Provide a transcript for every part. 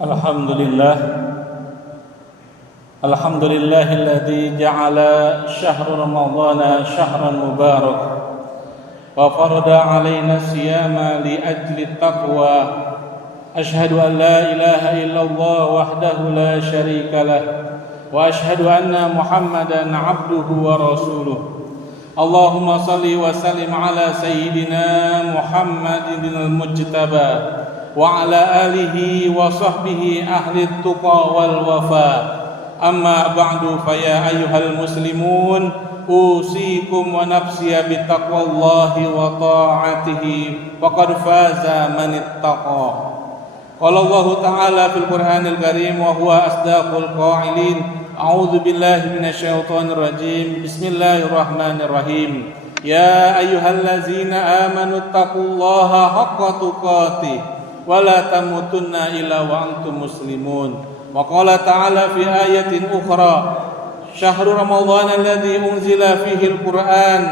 الحمد لله الحمد لله الذي جعل شهر رمضان شهرا مبارك وفرض علينا الصيام لأجل التقوى أشهد أن لا إله إلا الله وحده لا شريك له وأشهد أن محمدا عبده ورسوله اللهم صل وسلم على سيدنا محمد المجتبى وعلى آله وصحبه أهل التقى والوفاء أما بعد فيا أيها المسلمون أوصيكم ونفسي بتقوى الله وطاعته وقد فاز من اتقى قال الله تعالى في القرآن الكريم وهو أصدق القائلين أعوذ بالله من الشيطان الرجيم بسم الله الرحمن الرحيم يا أيها الذين آمنوا اتقوا الله حق تقاته ولا تموتن إلا وأنتم مسلمون وقال تعالى في آية أخرى شهر رمضان الذي أنزل فيه القرآن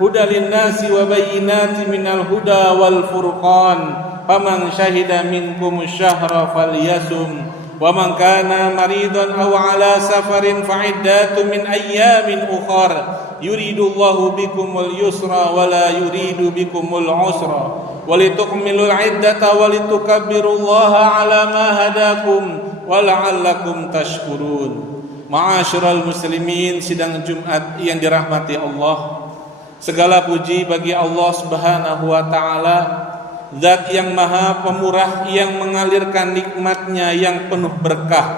هدى للناس وبينات من الهدى والفرقان فمن شهد منكم الشهر فليصم ومن كان مريضا أو على سفر فعدة من أيام أخر يريد الله بكم اليسر ولا يريد بكم العسر ولتكملوا العدة ولتكبروا الله على ما هداكم ولعلكم تشكرون. Ma'asyiral muslimin, sidang Jumat yang dirahmati Allah. Segala puji bagi Allah Subhanahu wa taala, Zat yang maha pemurah yang mengalirkan nikmatnya yang penuh berkah,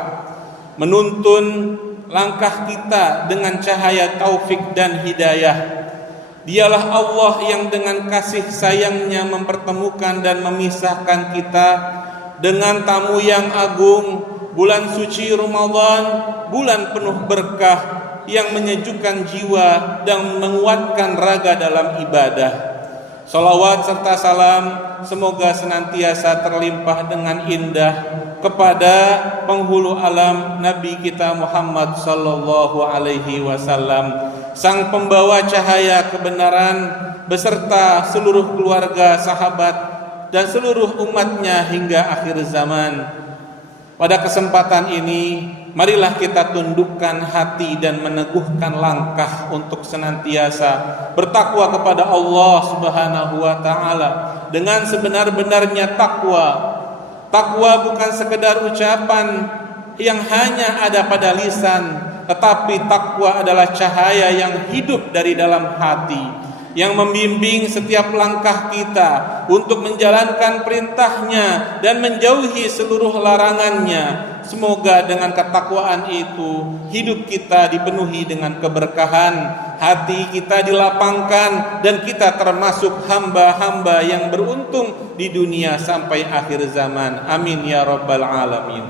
menuntun langkah kita dengan cahaya taufik dan hidayah. Dialah Allah yang dengan kasih sayangnya mempertemukan dan memisahkan kita dengan tamu yang agung, bulan suci Ramadan, bulan penuh berkah yang menyejukkan jiwa dan menguatkan raga dalam ibadah. Salawat serta salam semoga senantiasa terlimpah dengan indah kepada penghulu alam Nabi kita Muhammad sallallahu alaihi wasallam, sang pembawa cahaya kebenaran beserta seluruh keluarga, sahabat dan seluruh umatnya hingga akhir zaman. Pada kesempatan ini, marilah kita tundukkan hati dan meneguhkan langkah untuk senantiasa bertakwa kepada Allah Subhanahu wa taala dengan sebenar-benarnya takwa. Takwa bukan sekedar ucapan yang hanya ada pada lisan, tetapi takwa adalah cahaya yang hidup dari dalam hati, yang membimbing setiap langkah kita untuk menjalankan perintahnya dan menjauhi seluruh larangannya. Semoga dengan ketakwaan itu hidup kita dipenuhi dengan keberkahan, hati kita dilapangkan, dan kita termasuk hamba-hamba yang beruntung di dunia sampai akhir zaman. Amin ya rabbal alamin.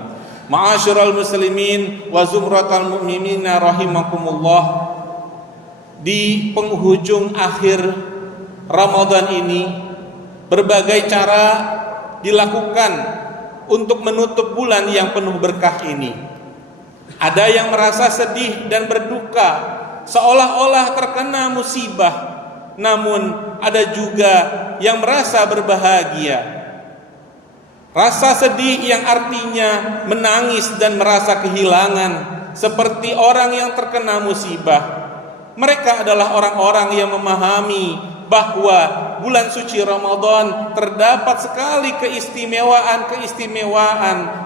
Ma'asyiral muslimin wa zumratal mu'minin rahimakumullah. Di penghujung akhir Ramadan ini, berbagai cara dilakukan untuk menutup bulan yang penuh berkah ini. Ada yang merasa sedih dan berduka, seolah-olah terkena musibah. Namun ada juga yang merasa berbahagia. Rasa sedih yang artinya menangis dan merasa kehilangan, seperti orang yang terkena musibah. Mereka adalah orang-orang yang memahami bahwa bulan suci Ramadan terdapat sekali keistimewaan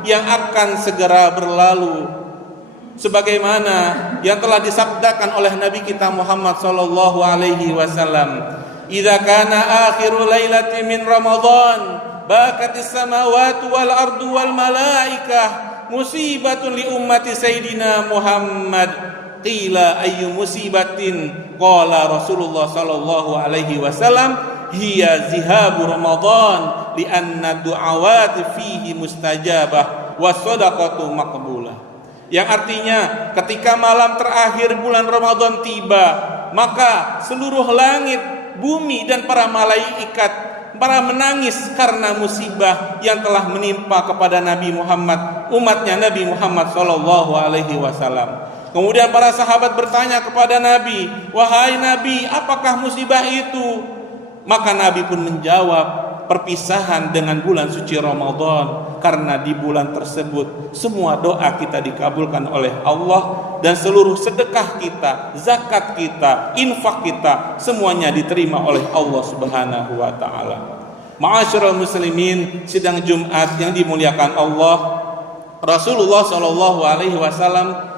yang akan segera berlalu. Sebagaimana yang telah disabdakan oleh Nabi kita Muhammad sallallahu alaihi wasallam, "Idza kana akhiru lailati min Ramadan, bakatis samawati wal ardu wal malaikah musibatun li ummati sayyidina Muhammad." Qila ayyu musibatin, qala Rasulullah sallallahu alaihi wasallam, hiya zihabu Ramadan li anna du'awati fihi mustajabah wa shadaqatu maqbulah. Yang artinya ketika malam terakhir bulan Ramadan tiba, maka seluruh langit, bumi dan para malaikat para menangis karena musibah yang telah menimpa kepada Nabi Muhammad, umatnya Nabi Muhammad sallallahu alaihi wasallam. Kemudian para sahabat bertanya kepada Nabi, "Wahai Nabi, apakah musibah itu?" Maka Nabi pun menjawab, perpisahan dengan bulan suci Ramadan, karena di bulan tersebut semua doa kita dikabulkan oleh Allah dan seluruh sedekah kita, zakat kita, infak kita semuanya diterima oleh Allah Subhanahu wa taala. Ma'asyiral muslimin, sidang Jumat yang dimuliakan Allah, Rasulullah Shallallahu alaihi wasallam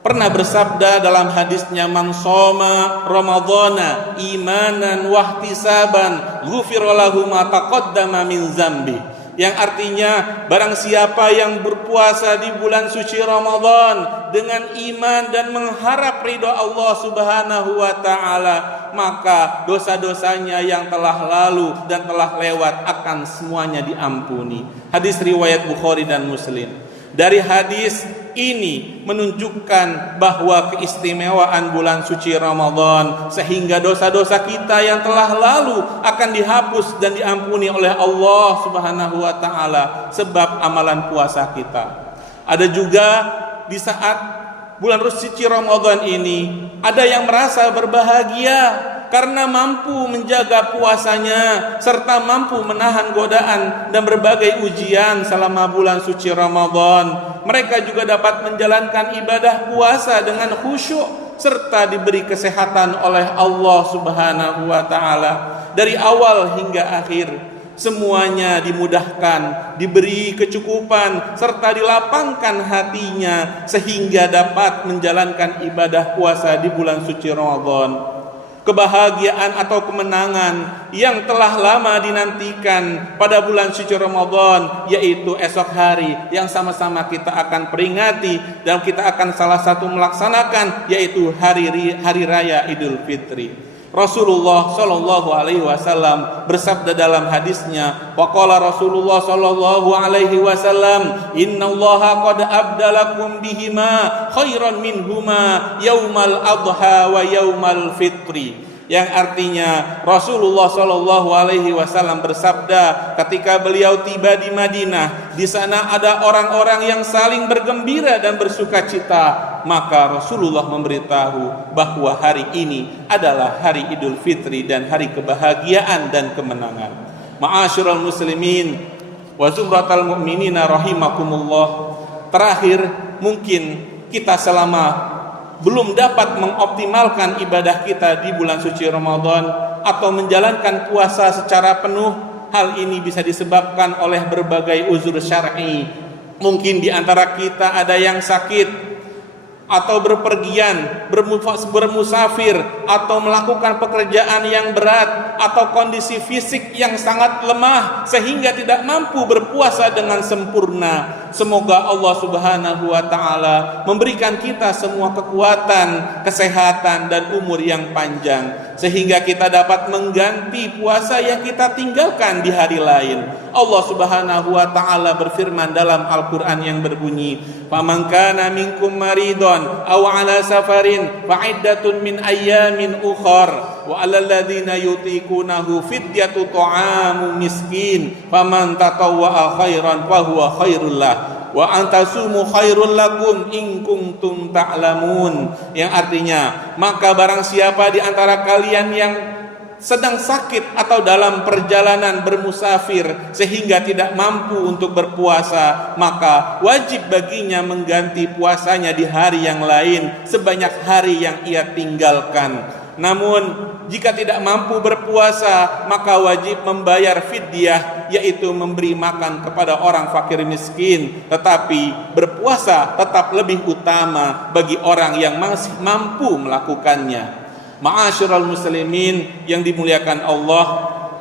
pernah bersabda dalam hadisnya, man shoma ramadhana imanan wahtisaban ghufira lahu ma taqaddama min zambi, yang artinya barang siapa yang berpuasa di bulan suci Ramadan dengan iman dan mengharap ridha Allah Subhanahu wa taala, maka dosa-dosanya yang telah lalu dan telah lewat akan semuanya diampuni. Hadis riwayat Bukhari dan Muslim. Dari hadis ini menunjukkan bahwa keistimewaan bulan suci Ramadan, sehingga dosa-dosa kita yang telah lalu akan dihapus dan diampuni oleh Allah Subhanahu wa taala sebab amalan puasa kita. Ada juga di saat bulan suci Ramadan ini ada yang merasa berbahagia karena mampu menjaga puasanya serta mampu menahan godaan dan berbagai ujian selama bulan suci Ramadan. Mereka juga dapat menjalankan ibadah puasa dengan khusyuk serta diberi kesehatan oleh Allah Subhanahu wa taala dari awal hingga akhir. Semuanya dimudahkan, diberi kecukupan serta dilapangkan hatinya sehingga dapat menjalankan ibadah puasa di bulan suci Ramadan. Kebahagiaan atau kemenangan yang telah lama dinantikan pada bulan suci Ramadan, yaitu esok hari yang sama-sama kita akan peringati dan kita akan salah satu melaksanakan, yaitu hari raya Idul Fitri. Rasulullah Shallallahu alaihi wasallam bersabda dalam hadisnya, waqala Rasulullah Shallallahu alaihi wasallam, innallaha qad abdalakum bihima khairan minhuma yaumal adha wa yaumal fitri, yang artinya Rasulullah Shallallahu alaihi wasallam bersabda ketika beliau tiba di Madinah, di sana ada orang-orang yang saling bergembira dan bersukacita, maka Rasulullah memberitahu bahwa hari ini adalah hari Idul Fitri dan hari kebahagiaan dan kemenangan. Ma'asyiral muslimin wa zumratal mu'minina rahimakumullah. Terakhir, mungkin kita selama belum dapat mengoptimalkan ibadah kita di bulan suci Ramadan atau menjalankan puasa secara penuh. Hal ini bisa disebabkan oleh berbagai uzur syar'i. Mungkin di antara kita ada yang sakit atau berpergian, bermusafir, atau melakukan pekerjaan yang berat, atau kondisi fisik yang sangat lemah sehingga tidak mampu berpuasa dengan sempurna. Semoga Allah Subhanahu wa taala memberikan kita semua kekuatan, kesehatan dan umur yang panjang sehingga kita dapat mengganti puasa yang kita tinggalkan di hari lain. Allah Subhanahu wa taala berfirman dalam Al-Qur'an yang berbunyi, "Faman kana minkum maridon aw 'ala safarin fa'iddatun min ayyamin ukhar wa 'alal ladzina yutiqunahu fidyatun ta'amu miskin faman tatawwa'a khairan fa huwa khairul lah wa antasumu khairul lakum in kuntum ta'lamun." Yang artinya, maka barang siapa di antara kalian yang sedang sakit atau dalam perjalanan bermusafir sehingga tidak mampu untuk berpuasa, maka wajib baginya mengganti puasanya di hari yang lain sebanyak hari yang ia tinggalkan. Namun jika tidak mampu berpuasa, maka wajib membayar fidyah, yaitu memberi makan kepada orang fakir miskin. Tetapi berpuasa tetap lebih utama bagi orang yang masih mampu melakukannya. Ma'asyiral muslimin yang dimuliakan Allah,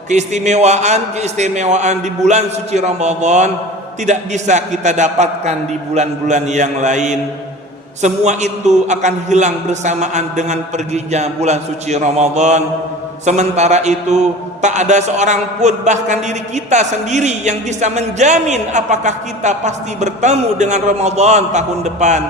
keistimewaan di bulan suci Ramadan tidak bisa kita dapatkan di bulan-bulan yang lain. Semua itu akan hilang bersamaan dengan perginya bulan suci Ramadan. Sementara itu, tak ada seorang pun, bahkan diri kita sendiri, yang bisa menjamin apakah kita pasti bertemu dengan Ramadan tahun depan.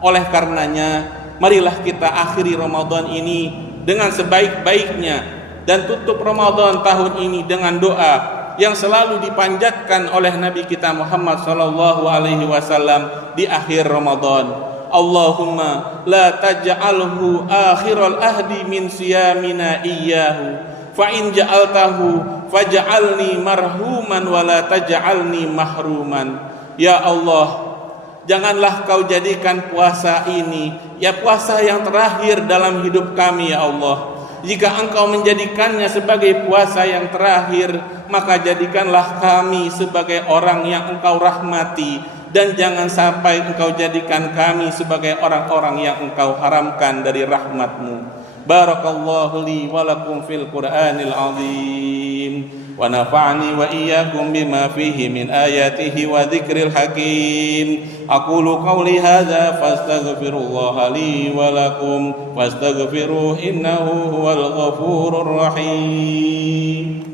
Oleh karenanya, marilah kita akhiri Ramadan ini dengan sebaik-baiknya dan tutup Ramadan tahun ini dengan doa yang selalu dipanjatkan oleh Nabi kita Muhammad sallallahu alaihi wasallam di akhir Ramadan. Allahumma la taj'alhu akhiral ahdi min siyamina iyyahu fa in ja'altahu faj'alni marhuman wa la taj'alni mahruman. Ya Allah, janganlah kau jadikan puasa ini ya puasa yang terakhir dalam hidup kami ya Allah. Jika engkau menjadikannya sebagai puasa yang terakhir, maka jadikanlah kami sebagai orang yang engkau rahmati, dan jangan sampai engkau jadikan kami sebagai orang-orang yang engkau haramkan dari rahmat-Mu. Barakallahu li wa lakum fil Qur'anil azim, wa nafa'ani wa iyyakum bima fihi min ayatihi wa dzikril hakim. Aqulu qawli hadza fastaghfirullaha li wa lakum fastaghfiruhu innahu huwal ghafurur rahim.